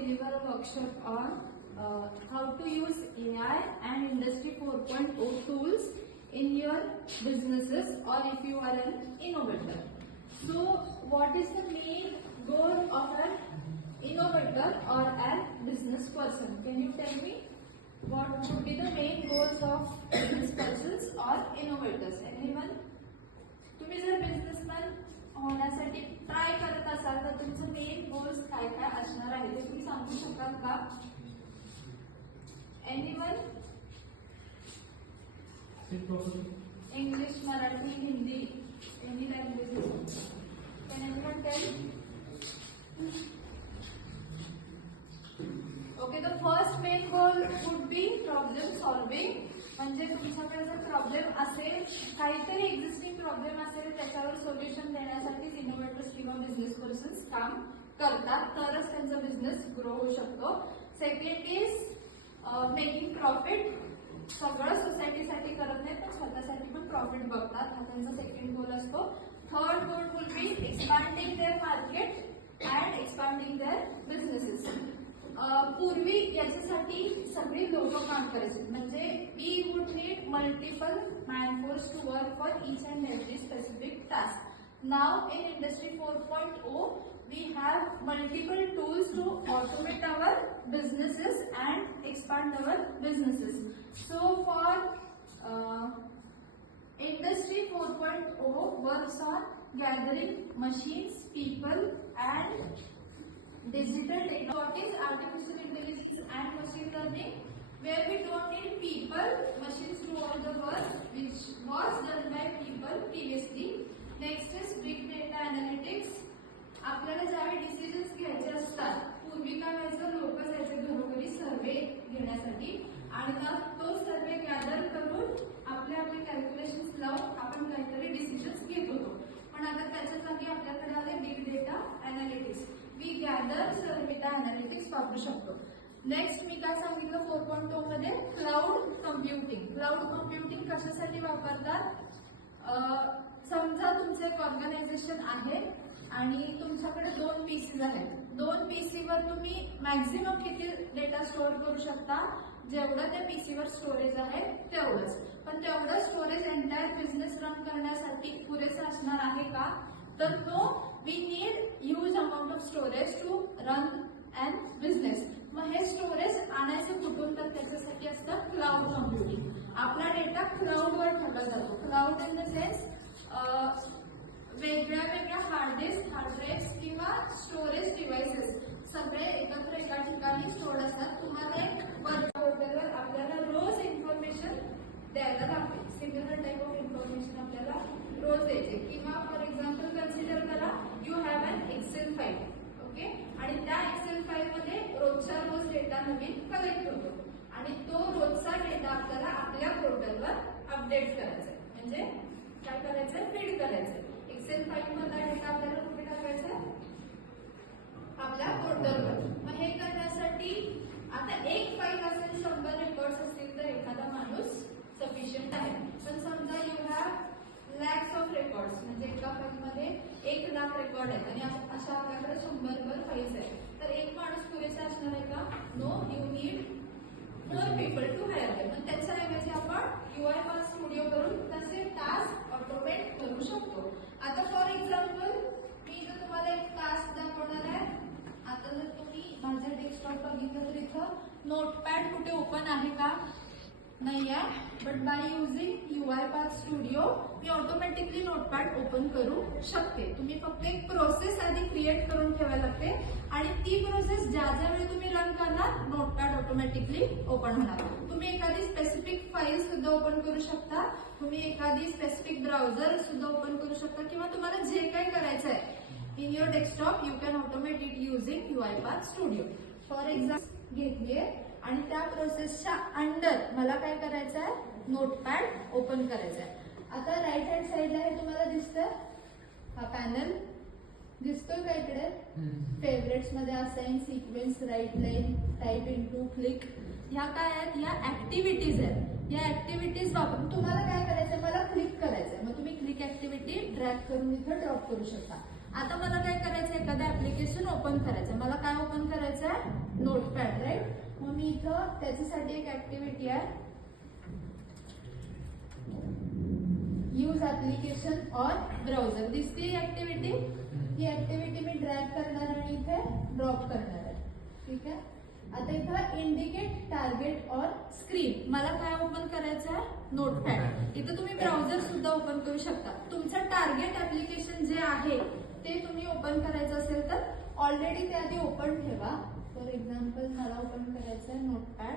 deliver a workshop on how to use AI and Industry 4.0 tools in your businesses, or if you are an innovator. So, what is the main goal of an innovator or a business person? Can you tell me what would be the main goals of business persons or innovators? Anyone? तुम्ही जर businessman होण्यासाठी try करत असाल तर तुमचं main goals काय काय असणार आहे ते तुम्ही सांगू शकाल का? Anyone? English, Marathi, Hindi, any languages? Can anyone tell? Okay, the first main goal would be problem solving. म्हणजे तुमच्याकडे जर प्रॉब्लेम असेल, काहीतरी एक्झिस्टिंग प्रॉब्लेम असेल, त्याच्यावर सोल्युशन देण्यासाठी इनोव्हेटर्स किंवा बिझनेस पर्सन्स काम करतात, तरच त्यांचा बिझनेस ग्रो होऊ शकतो. Second is making profit. सगळं सोसायटीसाठी करत नाही पण स्वतःसाठी पण प्रॉफिट बघतात, हा त्यांचा सेकंड गोल असतो. Third goal will be expanding their market and expanding their businesses. पूर्वी याच्यासाठी सगळी लोक काम करायची, म्हणजे we would need multiple manforce to work for each and every specific task. Now in industry 4.0 we have multiple tools to automate our businesses and expand our businesses. So for industry 4.0 works on gathering machines, people and digital technology. What is artificial intelligence and machine learning? Where we don't need people, machines do all the work which was done by people previously. Next is big data analytics. आपल्याला ज्यावेळी decisions घ्यायचे असतात, पूर्वी काय व्हायचं, लोक जायचे घरोघरी सर्वे घेण्यासाठी आणि तो सर्वे गॅदर करून आपले आपले कॅल्क्युलेशन्स लावून आपण काहीतरी डिसिजन्स घेत होतो. पण आता त्याच्या जागी आपल्याकडे आले big data analytics. We gather survey data analytics वापरू शकतो. नेक्स्ट मी काय सांगितलं 4.0 मध्ये क्लाउड कम्प्युटिंग. क्लाउड कम्प्युटिंग कशासाठी वापरतात? समजा तुमचं एक ऑर्गनायझेशन आहे आणि तुमच्याकडे 2 पीसीज आहेत. 2 पीसीवर तुम्ही मॅक्झिमम किती डेटा स्टोअर करू शकता? जेवढं त्या पीसीवर स्टोरेज आहे तेवढंच. पण तेवढं स्टोरेज एंटायर बिझनेस रन करण्यासाठी पुरेसं असणार आहे का? तर तो we need huge amount of storage to run and business. मग हे स्टोरेज आणायचं कुठून? तर त्याच्यासाठी असतं क्लाउड कम्प्युटिंग. आपला डेटा क्लाउडवर ठेवला जातो. क्लाउड इन द सेन्स वेगळ्या वेगळ्या हार्ड ड्राईव्ह किंवा स्टोरेज डिव्हाइसेस सगळे एकत्र एका ठिकाणी स्टोअर असतात. तुम्हाला एक पोर्टलवर आपल्याला रोज इन्फॉर्मेशन द्यायला लागते. सिमिलर टाईप ऑफ इन्फॉर्मेशन आपल्याला रोज द्यायचे. किंवा फॉर एक्झाम्पल कन्सिडर करा, you have an Excel file. Okay, आणि त्या एक्सेल फाईलमध्ये रोजच्या रोज डेटा नवीन कलेक्ट होतो आणि तो रोजचा डेटा आपल्याला आपल्या पोर्टलवर अपडेट करायचा. म्हणजे काय करायचंय? फीड करायचंय. एक्सेल फाईल मधला डेटा आपल्याला कुठे टाकायचा? आपल्या पोर्टलवर. मग हे करण्यासाठी आता एक फाईल असेल, 100 रेकॉर्ड्स असतील तर एखादा माणूस सफिशियंट आहे. पण समजा you have lakhs of records, म्हणजे एका फाईलमध्ये 1 लाख रेकॉर्ड आहेत आणि अशा आपल्याकडे 100 फाईल्स आहेत, तर एक माणूस पुरेसा असणार आहे का? No, you need more people to hire them. पण त्याच्याऐवजी आपण UI5 स्टुडिओ करून तसे टास्क ऑटोमेट करू शकतो. आता फॉर एक्झाम्पल मी जर तुम्हाला एक टास्क दाखवणार आहे. आता जर तुम्ही माझं डेस्कटॉप बघितलं तर इथं नोटपॅड कुठे ओपन आहे का? नाही आहे. But by using UI5 studio me automatically notepad open करू शकते. तुम्ही फक्त एक प्रोसेस आधी क्रिएट करून ठेवायला लागते आणि ती प्रोसेस ज्या वेळी तुम्ही रन करणार नोटपॅड ऑटोमॅटिकली ओपन होणार. तुम्ही एखादी स्पेसिफिक फाईल सुद्धा ओपन करू शकता. तुम्ही एखादी स्पेसिफिक ब्राउझर सुद्धा ओपन करू शकता किंवा तुम्हाला जे काही करायचं आहे in your desktop you can automate it using UI5 studio. For example घेतलीये आणि त्या प्रोसेसच्या अंडर मला काय करायचं आहे? नोटपॅड ओपन करायचा आहे. आता राईट हँड साईडला हे तुम्हाला दिसतंय, हा पॅनल दिसतोय का इकडे? फेवरेट्स मध्ये assign, sequence, right line, type into, click, ह्या काय आहेत? या ऍक्टिव्हिटीज आहेत. या ऍक्टिव्हिटीज वापरून तुम्हाला काय करायचंय? मला क्लिक करायचंय. मग तुम्ही क्लिक ऍक्टिव्हिटी ड्रॅग करून इथं ड्रॉप करू शकता. आता मला काय करायचं? एखादं ऍप्लिकेशन ओपन करायचं. मला काय ओपन करायचंय? Notepad, right. मग मी इथं त्याच्यासाठी एक ऍक्टिव्हिटी आहे, यूज ऍप्लिकेशन और ब्राउझर. दिसते ऍक्टिव्हिटी. ही ऍक्टिव्हिटी मी ड्रॅग करणार आणि इथे ड्रॉप करणार आहे. ठीक आहे. आता इथं इंडिकेट टार्गेट और स्क्रीन. मला काय ओपन करायचं आहे? नोटपॅड. इथं तुम्ही ब्राउझर सुद्धा ओपन करू शकता. तुमचं टार्गेट ऍप्लिकेशन जे आहे ते तुम्ही ओपन करायचं असेल तर ऑलरेडी ते आधी ओपन ठेवा. फॉर एक्झाम्पल मला ओपन करायचं आहे नोटपॅड.